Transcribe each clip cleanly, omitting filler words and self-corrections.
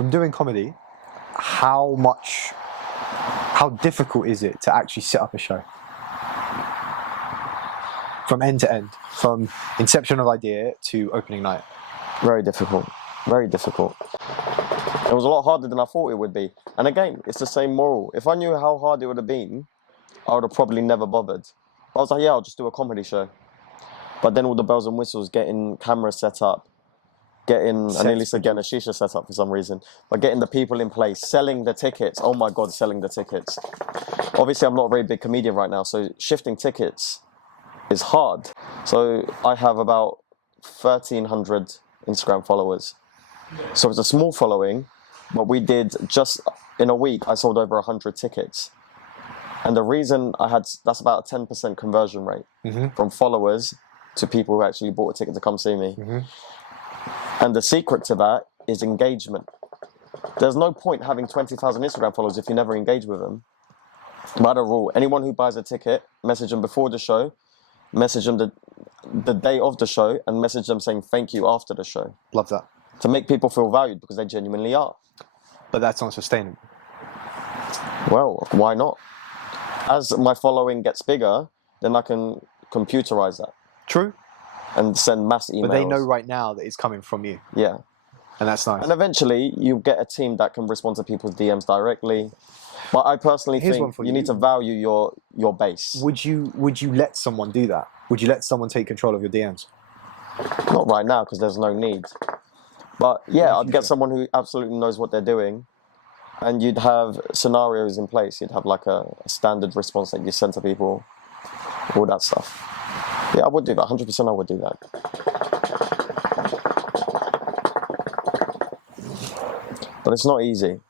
from doing comedy, how difficult is it to actually set up a show? From end to end, from inception of idea to opening night. Very difficult. Very difficult. It was a lot harder than I thought it would be. And again, it's the same moral. If I knew how hard it would have been, I would have probably never bothered. I was like, yeah, I'll just do a comedy show. But then all the bells and whistles, getting cameras set up, I nearly said getting a shisha set up for some reason, but getting the people in place, selling the tickets. Oh my God, selling the tickets. Obviously, I'm not a very big comedian right now, so shifting tickets is hard. So I have about 1,300 Instagram followers. So it's a small following, but we did just in a week, I sold over 100 tickets. And the reason that's about a 10% conversion rate from followers to people who actually bought a ticket to come see me. And the secret to that is engagement. There's no point having 20,000 Instagram followers if you never engage with them. By the rule, anyone who buys a ticket, message them before the show, message them the day of the show, and message them saying thank you after the show. Love that. To make people feel valued, because they genuinely are. But that's not sustainable. Well, why not? As my following gets bigger, then I can computerize that. True. And send mass emails. But they know right now that it's coming from you. Yeah. And that's nice. And eventually, you get a team that can respond to people's DMs directly. But I personally think you need to value your base. Would you let someone do that? Would you let someone take control of your DMs? Not right now, because there's no need. But yeah, I'd get someone who absolutely knows what they're doing. And you'd have scenarios in place. You'd have like a standard response that you send to people. All that stuff. Yeah, I would do that. 100% I would do that. But it's not easy.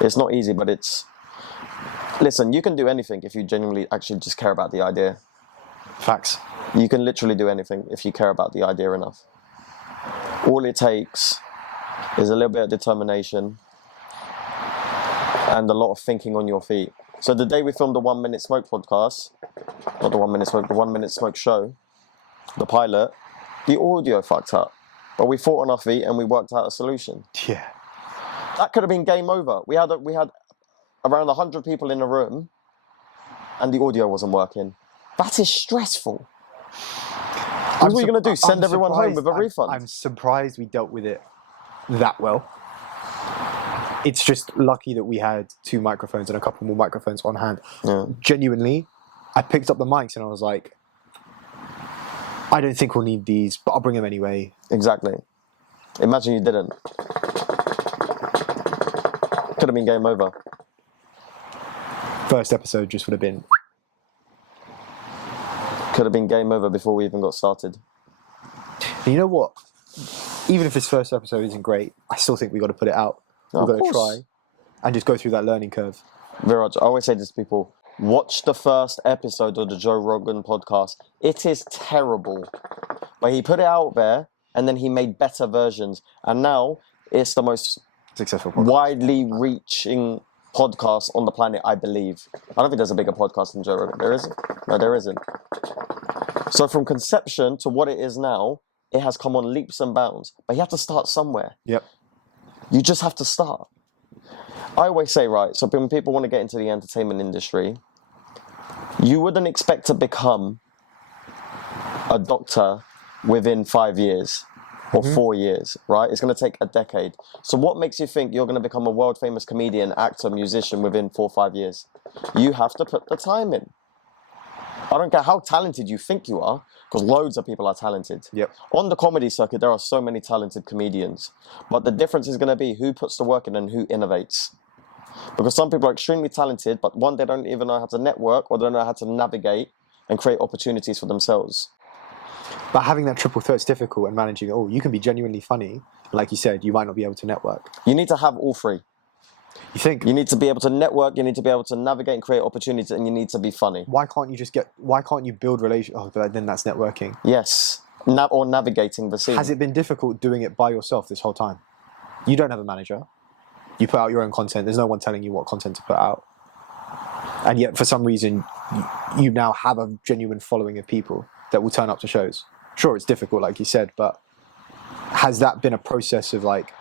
It's not easy, but it's... Listen, you can do anything if you genuinely actually just care about the idea. Facts. You can literally do anything if you care about the idea enough. All it takes is a little bit of determination and a lot of thinking on your feet. So the day we filmed the 1 Minute Smoke podcast, not the 1 Minute Smoke, the 1 Minute Smoke show, the pilot, the audio fucked up. But we fought on our feet and we worked out a solution. Yeah. That could have been game over. We had around 100 people in the room and the audio wasn't working. That is stressful. What are you going to do? Send everyone home with a refund? I'm surprised we dealt with it that well. It's just lucky that we had 2 microphones and a couple more microphones on hand. Yeah. Genuinely, I picked up the mics and I was like, I don't think we'll need these, but I'll bring them anyway. Exactly. Imagine you didn't. Could have been game over. First episode just would have been... Could have been game over before we even got started. And you know what? Even if this first episode isn't great, I still think we got to put it out. We've got to try and just go through that learning curve. Viraj, I always say this to people, watch the first episode of the Joe Rogan podcast. It is terrible. But he put it out there and then he made better versions. And now it's the most successful podcast. Widely reaching podcast on the planet, I believe. I don't think there's a bigger podcast than Joe Rogan. There isn't. No, there isn't. So from conception to what it is now, it has come on leaps and bounds. But you have to start somewhere. Yep. You just have to start. I always say, right, so when people want to get into the entertainment industry, you wouldn't expect to become a doctor within 5 years or 4 years, right? It's going to take a decade. So what makes you think you're going to become a world famous comedian, actor, musician within 4 or 5 years? You have to put the time in. I don't care how talented you think you are, because loads of people are talented. Yep. On the comedy circuit, there are so many talented comedians. But the difference is going to be who puts the work in and who innovates. Because some people are extremely talented, but one, they don't even know how to network or they don't know how to navigate and create opportunities for themselves. But having that triple threat's difficult and managing it all. You can be genuinely funny. Like you said, you might not be able to network. You need to have all three. You think? You need to be able to network, you need to be able to navigate and create opportunities, and you need to be funny. Why can't you build relations? Oh, but then that's networking. Yes. Or navigating the scene. Has it been difficult doing it by yourself this whole time? You don't have a manager. You put out your own content. There's no one telling you what content to put out. And yet, for some reason, you now have a genuine following of people that will turn up to shows. Sure, it's difficult, like you said, but has that been a process of like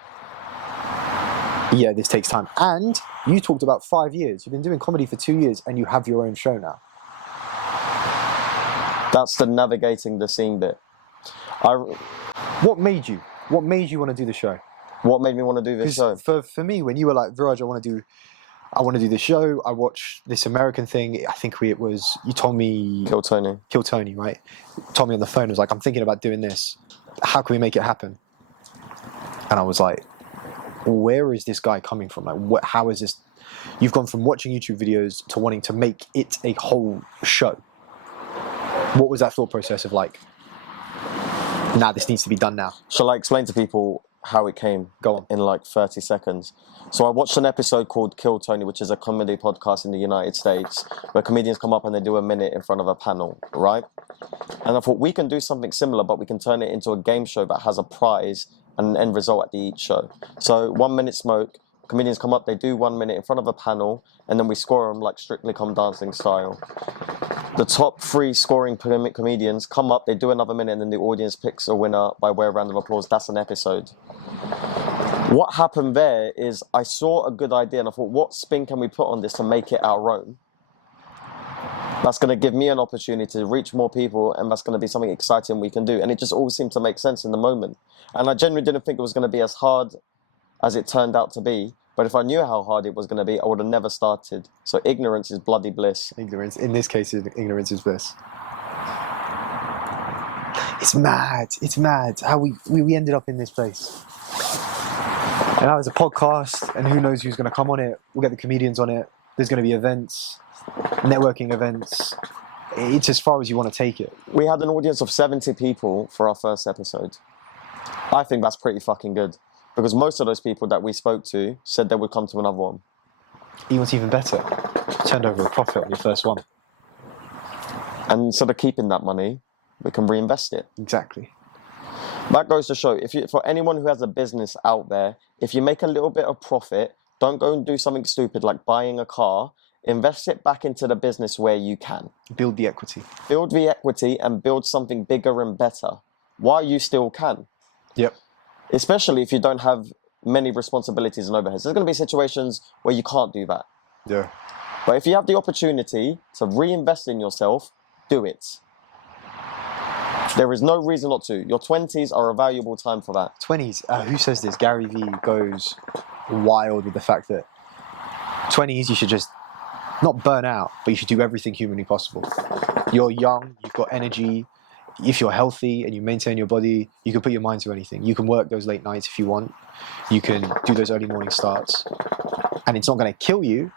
Yeah, this takes time. And you talked about 5 years. You've been doing comedy for 2 years and you have your own show now. That's the navigating the scene bit. What made you want to do the show? What made me want to do this show? For me, when you were like, Viraj, I want to do this show. I watched this American thing. I think you told me Kill Tony, right? Told me on the phone. It was like, I'm thinking about doing this. How can we make it happen? And I was like, where is this guy coming from? Like, how is this? You've gone from watching YouTube videos to wanting to make it a whole show. What was that thought process of like, nah, this needs to be done now? Shall I explain to people how it came? Go on. In like 30 seconds. So I watched an episode called Kill Tony, which is a comedy podcast in the United States, where comedians come up and they do a minute in front of a panel, right? And I thought, we can do something similar, but we can turn it into a game show that has a prize and an end result at each show. So 1 minute smoke, comedians come up, they do 1 minute in front of a panel, and then we score them like Strictly Come Dancing style. The top 3 scoring comedians come up, they do another minute, and then the audience picks a winner by way of round of applause. That's an episode. What happened there is I saw a good idea and I thought, what spin can we put on this to make it our own? That's going to give me an opportunity to reach more people, and that's going to be something exciting we can do. And it just all seemed to make sense in the moment. And I genuinely didn't think it was going to be as hard as it turned out to be. But if I knew how hard it was going to be, I would have never started. So ignorance is bloody bliss. Ignorance, in this case, ignorance is bliss. It's mad how we ended up in this place. And that was a podcast, and who knows who's going to come on it. We'll get the comedians on it. There's going to be events, networking events. It's as far as you want to take it. We had an audience of 70 people for our first episode. I think that's pretty fucking good. Because most of those people that we spoke to said they would come to another one. What's even better? Turned over a profit on your first one. And instead of keeping that money, we can reinvest it. Exactly. That goes to show, for anyone who has a business out there, if you make a little bit of profit, don't go and do something stupid like buying a car. Invest it back into the business where you can. Build the equity. Build the equity and build something bigger and better while you still can. Yep. Especially if you don't have many responsibilities and overheads. There's going to be situations where you can't do that. Yeah. But if you have the opportunity to reinvest in yourself, do it. There is no reason not to. Your 20s are a valuable time for that. 20s? Who says this? Gary Vee goes wild with the fact that 20s, you should just not burn out, but you should do everything humanly possible. You're young, you've got energy. If you're healthy and you maintain your body, you can put your mind to anything. You can work those late nights if you want. You can do those early morning starts. And it's not going to kill you,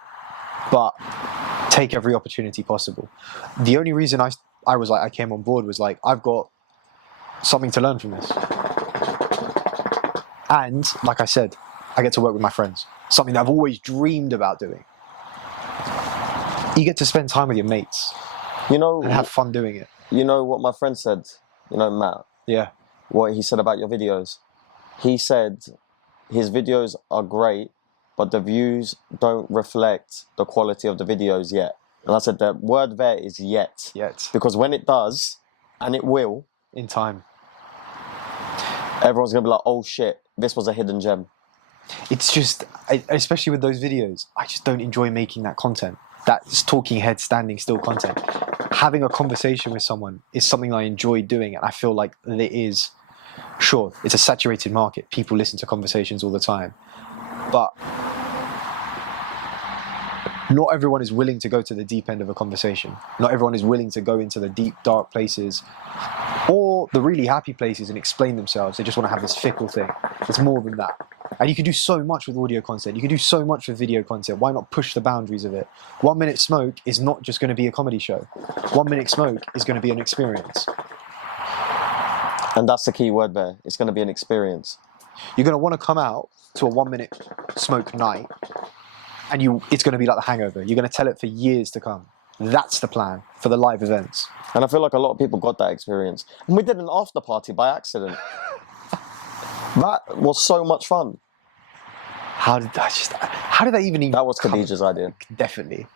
but take every opportunity possible. The only reason I came on board was like, I've got something to learn from this. And like I said, I get to work with my friends. Something that I've always dreamed about doing. You get to spend time with your mates. And have fun doing it. You know what my friend said? Matt? Yeah. What he said about your videos? He said his videos are great, but the views don't reflect the quality of the videos yet. And I said the word there is yet. Yet. Because when it does, and it will. In time. Everyone's going to be like, oh shit, this was a hidden gem. It's just, especially with those videos, I just don't enjoy making that content. That's talking head, standing still content. Having a conversation with someone is something I enjoy doing, and I feel like it is. Sure, it's a saturated market. People listen to conversations all the time. But not everyone is willing to go to the deep end of a conversation. Not everyone is willing to go into the deep, dark places or the really happy places and explain themselves. They just want to have this fickle thing. It's more than that. And you can do so much with audio content. You can do so much with video content. Why not push the boundaries of it? 1 Minute Smoke is not just going to be a comedy show. 1 Minute Smoke is going to be an experience. And that's the key word there. It's going to be an experience. You're going to want to come out to a 1 Minute Smoke night, and it's going to be like The Hangover. You're going to tell it for years to come. That's the plan for the live events. And I feel like a lot of people got that experience. And we did an after party by accident. That was so much fun. How did that even That was Khadijah's idea. Definitely.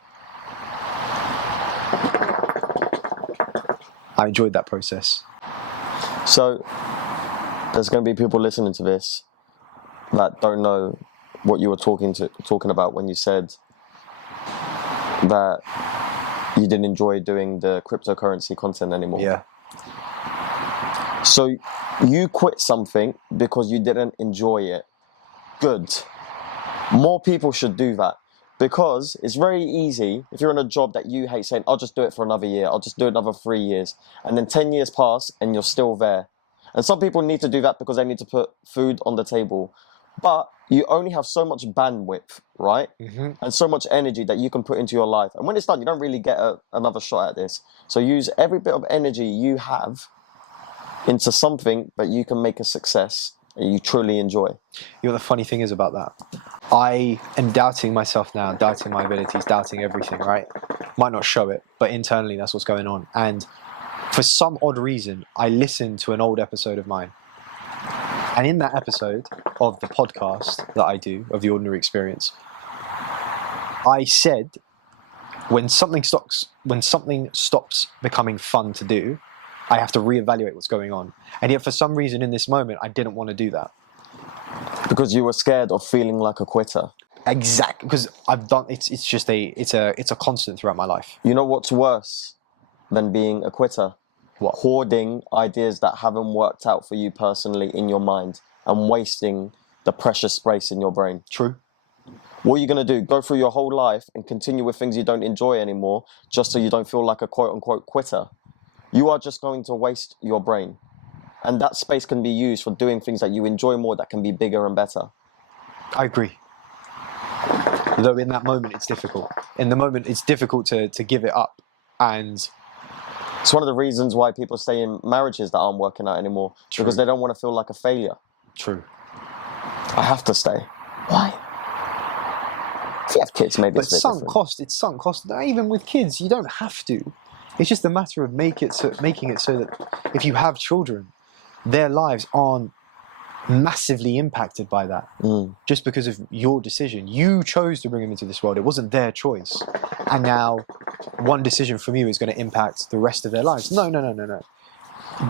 I enjoyed that process. So, there's going to be people listening to this that don't know what you were talking about when you said that you didn't enjoy doing the cryptocurrency content anymore. Yeah. So you quit something because you didn't enjoy it. Good. More people should do that, because it's very easy if you're in a job that you hate saying, I'll just do it for another year, I'll just do it another 3 years, and then 10 years pass and you're still there. And some people need to do that because they need to put food on the table. But you only have so much bandwidth, right? And so much energy that you can put into your life. And when it's done, you don't really get another shot at this. So use every bit of energy you have into something that you can make a success and you truly enjoy. You know what the funny thing is about that? I am doubting myself now, doubting my abilities, doubting everything, right? Might not show it, but internally that's what's going on. And for some odd reason, I listened to an old episode of mine. And in that episode of the podcast that I do, of The Ordinary Experience, I said, when something stops becoming fun to do, I have to reevaluate what's going on. And yet for some reason in this moment, I didn't want to do that. Because you were scared of feeling like a quitter. Exactly, because I've done, it's a constant throughout my life. You know what's worse than being a quitter? What? Hoarding ideas that haven't worked out for you personally in your mind and wasting the precious space in your brain. True. What are you going to do? Go through your whole life and continue with things you don't enjoy anymore just so you don't feel like a quote-unquote quitter? You are just going to waste your brain. And that space can be used for doing things that you enjoy more, that can be bigger and better. I agree. Though in that moment, it's difficult. In the moment, it's difficult to give it up. And it's one of the reasons why people stay in marriages that aren't working out anymore. True. Because they don't want to feel like a failure. True. I have to stay. Why? If you have kids, maybe but it's a bit sunk different. cost. It's sunk cost. Even with kids, you don't have to. It's just a matter of making it so that if you have children, their lives aren't massively impacted by that. Just because of your decision. You chose to bring them into this world. It wasn't their choice. And now one decision from you is going to impact the rest of their lives. No.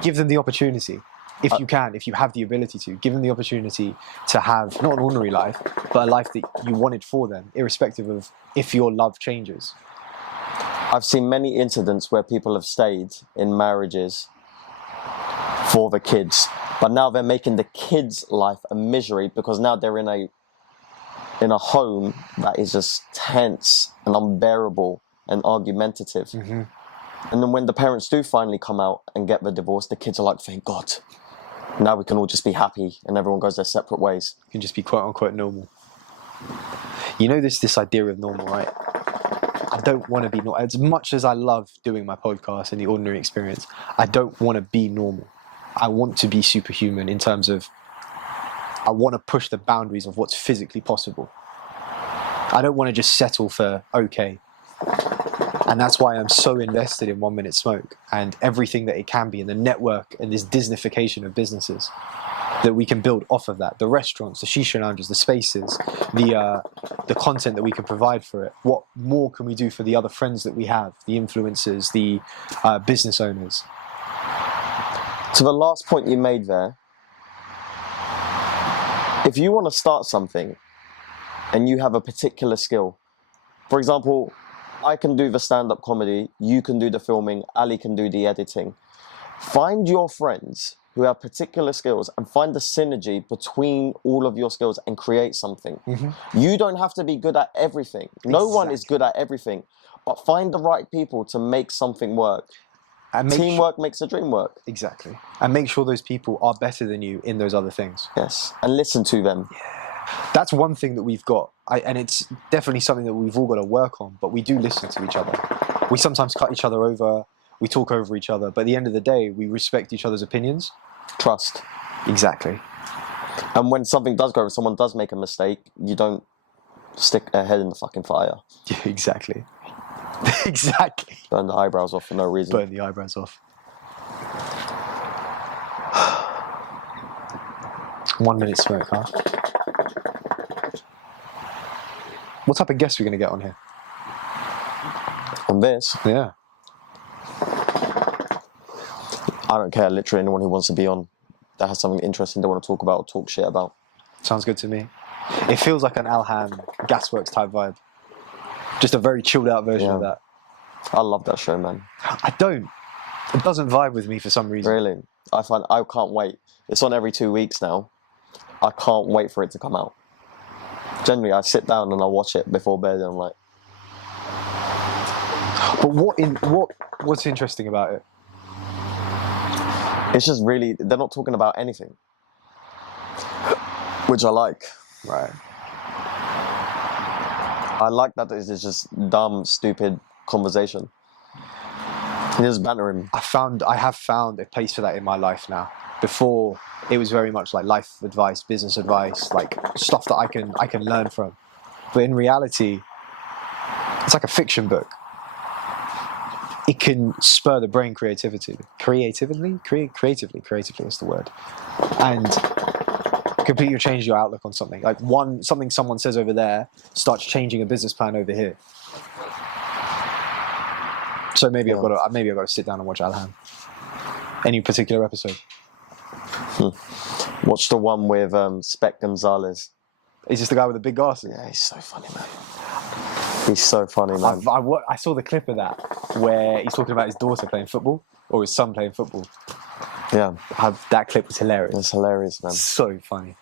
Give them the opportunity. If you can, if you have the ability to, give them the opportunity to have not an ordinary life, but a life that you wanted for them, irrespective of if your love changes. I've seen many incidents where people have stayed in marriages for the kids, but now they're making the kids' life a misery because now they're in a home that is just tense and unbearable and argumentative. And then when the parents do finally come out and get the divorce, the kids are like, thank God, now we can all just be happy and everyone goes their separate ways. You can just be quote unquote normal. You know this idea of normal, right? I don't want to be normal. As much as I love doing my podcast and The Ordinary Experience, I don't want to be normal. I want to be superhuman in terms of I want to push the boundaries of what's physically possible. I don't want to just settle for okay. And that's why I'm so invested in 1 Minute Smoke and everything that it can be, and the network and this Disneyfication of businesses that we can build off of that. The restaurants, the shisha lounges, the spaces, the content that we can provide for it. What more can we do for the other friends that we have, the influencers, the business owners? To the last point you made there, if you want to start something and you have a particular skill, for example, I can do the stand-up comedy, you can do the filming, Ali can do the editing. Find your friends who have particular skills and find the synergy between all of your skills and create something. You don't have to be good at everything. No one is good at everything, but find the right people to make something work. And teamwork makes the dream work. Exactly. And make sure those people are better than you in those other things. Yes. And listen to them. Yeah. That's one thing that we've got. And it's definitely something that we've all got to work on, but we do listen to each other. We sometimes cut each other over. We talk over each other. But at the end of the day, we respect each other's opinions. Trust. Exactly. And when something does go, if someone does make a mistake, you don't stick a head in the fucking fire. Yeah, exactly. Exactly. Burn the eyebrows off for no reason. Burn the eyebrows off. 1 Minute Smoke, huh? What type of guests are we going to get on here? On this? Yeah. I don't care, literally anyone who wants to be on that has something interesting they want to talk about or talk shit about. Sounds good to me. It feels like an Alham Gasworks type vibe. Just a very chilled out version of that. I love that show, man. I don't. It doesn't vibe with me for some reason. Really? I can't wait. It's on every 2 weeks now. I can't wait for it to come out. Generally, I sit down and I watch it before bed and I'm like... But what's interesting about it? It's just really... They're not talking about anything. Which I like. Right. I like that it's just dumb, stupid conversation. You just banter him. I have found a place for that in my life now. Before, it was very much like life advice, business advice, like stuff that I can learn from. But in reality, it's like a fiction book. It can spur the brain creatively is the word, and completely change your outlook on something. Like something someone says over there starts changing a business plan over here. So maybe I've got to sit down and watch Alham. Any particular episode? Watch the one with Spec Gonzalez. Is this the guy with the big glasses? Yeah, he's so funny, man. He's so funny, man. I saw the clip of that where he's talking about his daughter playing football or his son playing football. Yeah. That clip was hilarious. It's hilarious, man. So funny.